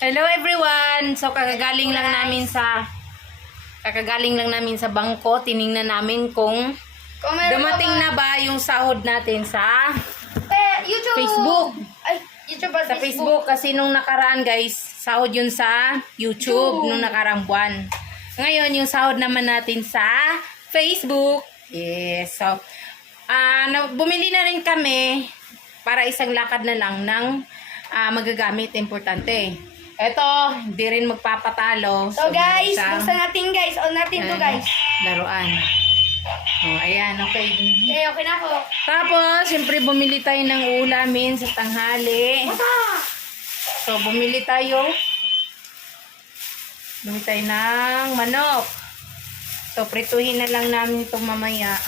Hello everyone! So kakagaling lang namin sa kakagaling lang namin sa bangko. Tiningnan namin kung dumating na ba yung sahod natin sa Eh, YouTube. Facebook. Ay, YouTube ba? sa Facebook kasi nung nakaraan guys, sahod yun sa YouTube nung nakarang buwan. Ngayon yung sahod naman natin sa Facebook. Yes. So ah na, bumili na rin kami para isang lakad na lang ng ah, magagamit importante. Eto, hindi rin magpapatalo. So guys, sa- buksan natin guys. On natin to guys. Laruan. Oh, ayan, okay. Okay, okay na ako. Tapos, siyempre bumili tayo ng ulamin sa tanghali. So, bumili tayo. Bumili tayo ng manok. So, prituhin na lang namin itong mamaya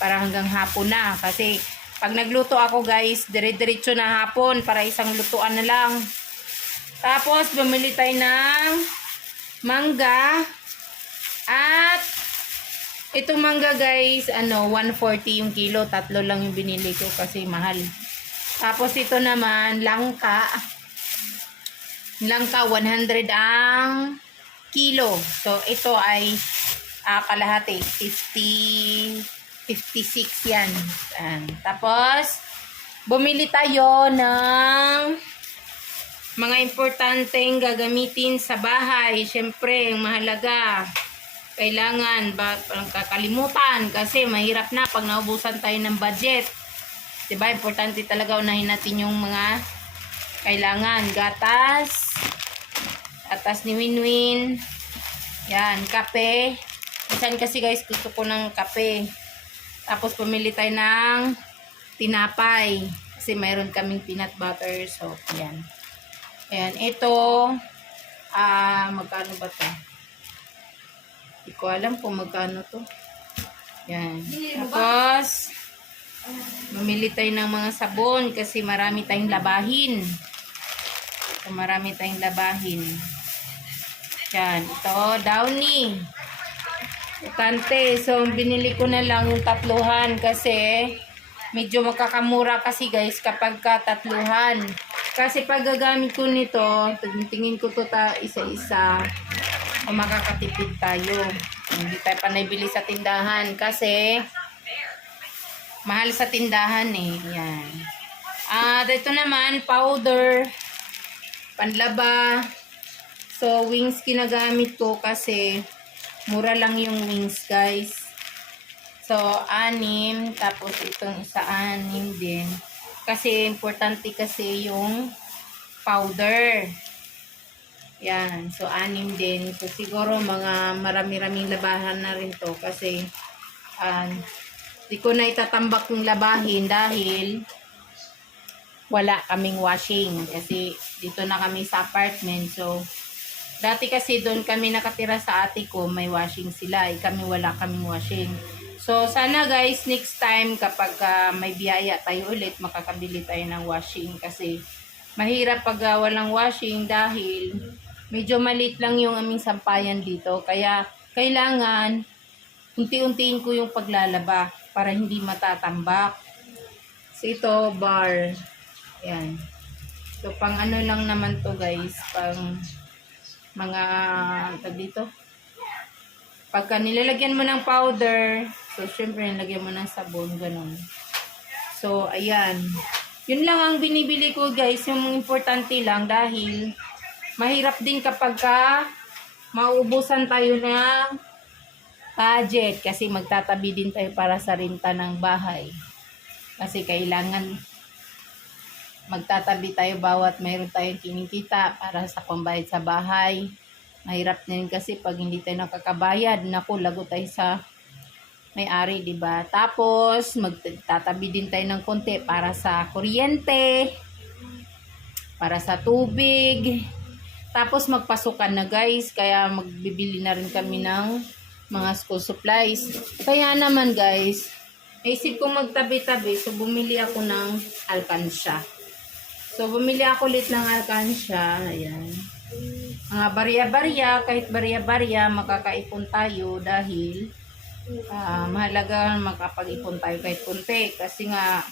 para hanggang hapon na. Kasi, pag nagluto ako guys, dire-diretso na hapon para isang lutuan na lang. Tapos, bumili tayo ng mangga. At, itong mangga guys, ano, 140 yung kilo. Tatlo lang yung binili ko kasi mahal. Tapos, ito naman, langka. Langka, 100 ang kilo. So, ito ay ah, kalahati. 50, 56 yan. Yan. Tapos, bumili tayo ng mga importanteng gagamitin sa bahay. Siyempre, yung mahalaga. Kailangan, ba, kakalimutan kasi mahirap na pag naubusan tayo ng budget. Diba? Importante talaga unahin natin yung mga kailangan. Gatas. Gatas ni Winwin. Yan, kape. Minsan kasi guys, gusto ko ng kape. Tapos pumili tayo ng tinapay. Kasi mayroon kaming peanut butter. So, yan. Ayan, ito, ah, magkano ba to? Hindi ko alam kung magkano to. Yan. Tapos, mamili tayo ng mga sabon kasi marami tayong labahin. So, marami tayong labahin. Yan, ito, downy. Kante, so binili ko na lang yung tatluhan kasi medyo makakamura kasi guys kapag ka tatluhan. Kasi pag gagamit ko nito, tingin ko to ta isa-isa, o makakatipid tayo. Hindi tayo pa nabili sa tindahan kasi mahal sa tindahan eh. Yan. At ito naman, powder, panlaba. So, wings kinagamit ko kasi mura lang yung wings guys. So, anim. Tapos, itong isa anim din. Kasi, importante kasi yung powder. Yan. So, anim din. So, siguro mga marami-raming labahan na rin to. Kasi, ah, di ko na itatambak yung labahin dahil wala kaming washing. Kasi, dito na kami sa apartment. So, Dati kasi doon kami nakatira sa ate ko, may washing sila. Eh, kami wala kaming washing. So, sana guys, next time kapag ah, may biyaya tayo ulit, makakabili tayo ng washing. Kasi mahirap pag ah, walang washing dahil medyo malit lang yung aming sampayan dito. Kaya kailangan unti-untiin ko yung paglalaba para hindi matatambak. So, ito, bar. Ayan. So, pang ano lang naman to guys, pang mga dito. Pagka nilalagyan mo ng powder, so syempre nilagyan mo ng sabon, ganun. So, ayan. Yun lang ang binibili ko guys, yung importante lang dahil mahirap din kapag ka mauubusan tayo ng budget kasi magtatabi din tayo para sa renta ng bahay. Kasi kailangan magtatabi tayo bawat mayroon tayong kinikita para sa pambayad sa bahay. Mahirap na rin kasi pag hindi tayo nakakabayad, naku, lago tayo sa may-ari, di ba? Tapos, magtatabi din tayo ng konti para sa kuryente, para sa tubig. Tapos, magpasukan na guys, kaya magbibili na rin kami ng mga school supplies. Kaya naman guys, naisip kong magtabi-tabi, so bumili ako ng alkansya. So, bumili ako ulit ng alkansya. Ayan. Mga barya-barya, kahit barya-barya, makakaipon tayo dahil ah, mahalaga makapag-ipon tayo kahit kunti. Kasi nga,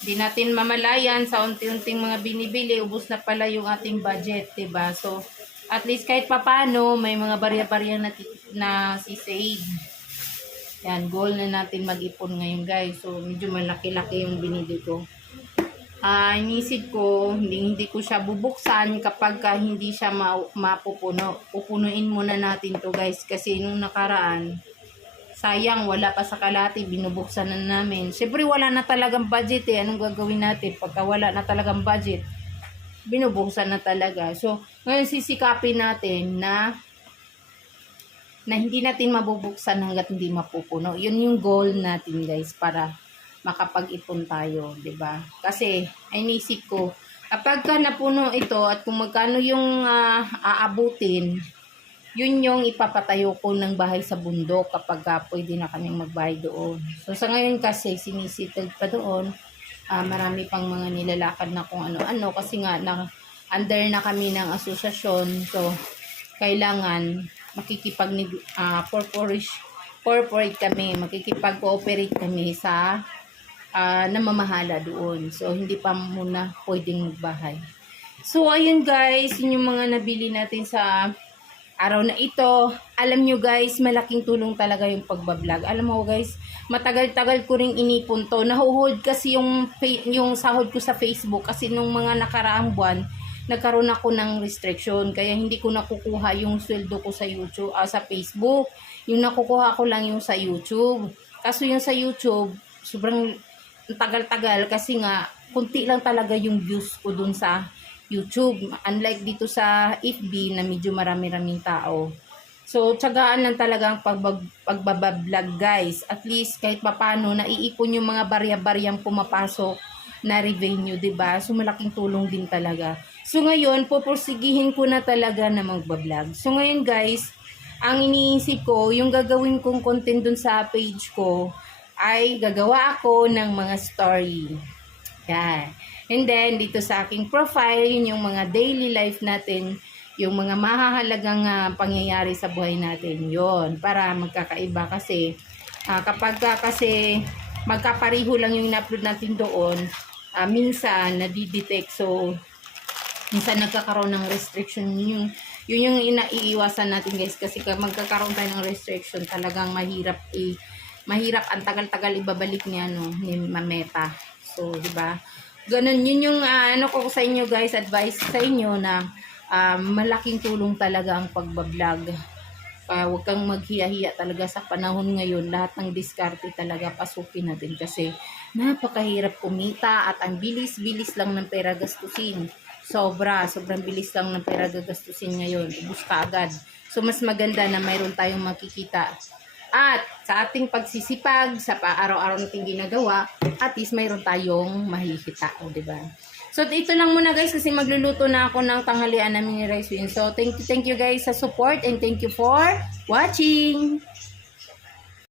Di natin mamalayan sa unti-unting mga binibili, ubos na pala yung ating budget, ba? So, at least kahit papano, may mga barya-barya na, na si-save. Yan, goal na natin mag-ipon ngayon guys. So, medyo malaki-laki yung binili ko. Ah, inisip ko, hindi, hindi ko siya bubuksan kapag ka hindi siya ma mapupuno. Pupunuin muna natin to guys kasi nung nakaraan, sayang wala pa sa kalati, binubuksan na namin. Siyempre wala na talagang budget eh. Anong gagawin natin pagka wala na talagang budget? Binubuksan na talaga. So, ngayon sisikapin natin na na hindi natin mabubuksan hanggat hindi mapupuno. Yun yung goal natin guys para makapag-ipon tayo, 'di ba? Kasi ay nisip ko kapag ka napuno ito at kung magkano yung ah, aabutin, yun yung ipapatayo ko ng bahay sa bundok kapag ka pwede na kaming magbahay doon. So sa ngayon kasi sinisitag pa doon, ah, marami pang mga nilalakad na kung ano-ano kasi nga na under na kami ng asosasyon. So kailangan makikipag uh, corporate kami, makikipag-cooperate kami sa ah, namamahala doon. So, hindi pa muna pwedeng magbahay. So, ayun guys, yun yung mga nabili natin sa araw na ito. Alam nyo guys, malaking tulong talaga yung pagbablog. Alam mo guys, matagal-tagal ko ring inipon to. Nahuhod kasi yung, yung sahod ko sa Facebook kasi nung mga nakaraang buwan, nagkaroon ako ng restriction. Kaya hindi ko nakukuha yung sweldo ko sa YouTube, ah, sa Facebook. Yung nakukuha ko lang yung sa YouTube. Kaso yung sa YouTube, sobrang tagal-tagal kasi nga, kunti lang talaga yung views ko dun sa YouTube. Unlike dito sa FB na medyo marami-raming tao. So, tsagaan lang talaga ang pagbab- pagbabablog guys. At least kahit papano, naiipon yung mga barya-baryang pumapasok na revenue, ba So, malaking tulong din talaga. So, ngayon, pupursigihin ko na talaga na magbablog. So, ngayon guys, ang iniisip ko, yung gagawin kong content dun sa page ko, ay gagawa ako ng mga story. Yan. And then, dito sa aking profile, yun yung mga daily life natin, yung mga mahahalagang ah, pangyayari sa buhay natin. yon para magkakaiba kasi ah, kapag ka kasi magkapariho lang yung in-upload natin doon, ah, minsan nadidetect. So, minsan nagkakaroon ng restriction yung yun yung inaiiwasan natin guys kasi kapag magkakaroon tayo ng restriction talagang mahirap i mahirap ang tagal-tagal ibabalik niya no ni mameta so di ba ganun yun yung ah, ano ko sa inyo guys advice sa inyo na ah, malaking tulong talaga ang pagbablog uh, huwag kang maghiya-hiya talaga sa panahon ngayon lahat ng diskarte talaga pasukin natin kasi napakahirap kumita at ang bilis-bilis lang ng pera gastusin sobra, sobrang bilis lang ng pera gagastusin ngayon. Ubus ka agad. So, mas maganda na mayroon tayong makikita. At sa ating pagsisipag, sa araw-araw nating ginagawa, at least mayroon tayong mahihita. O, diba? So, ito lang muna guys kasi magluluto na ako ng tanghalian namin ni Rice Win. So, thank you, thank you guys sa support and thank you for watching!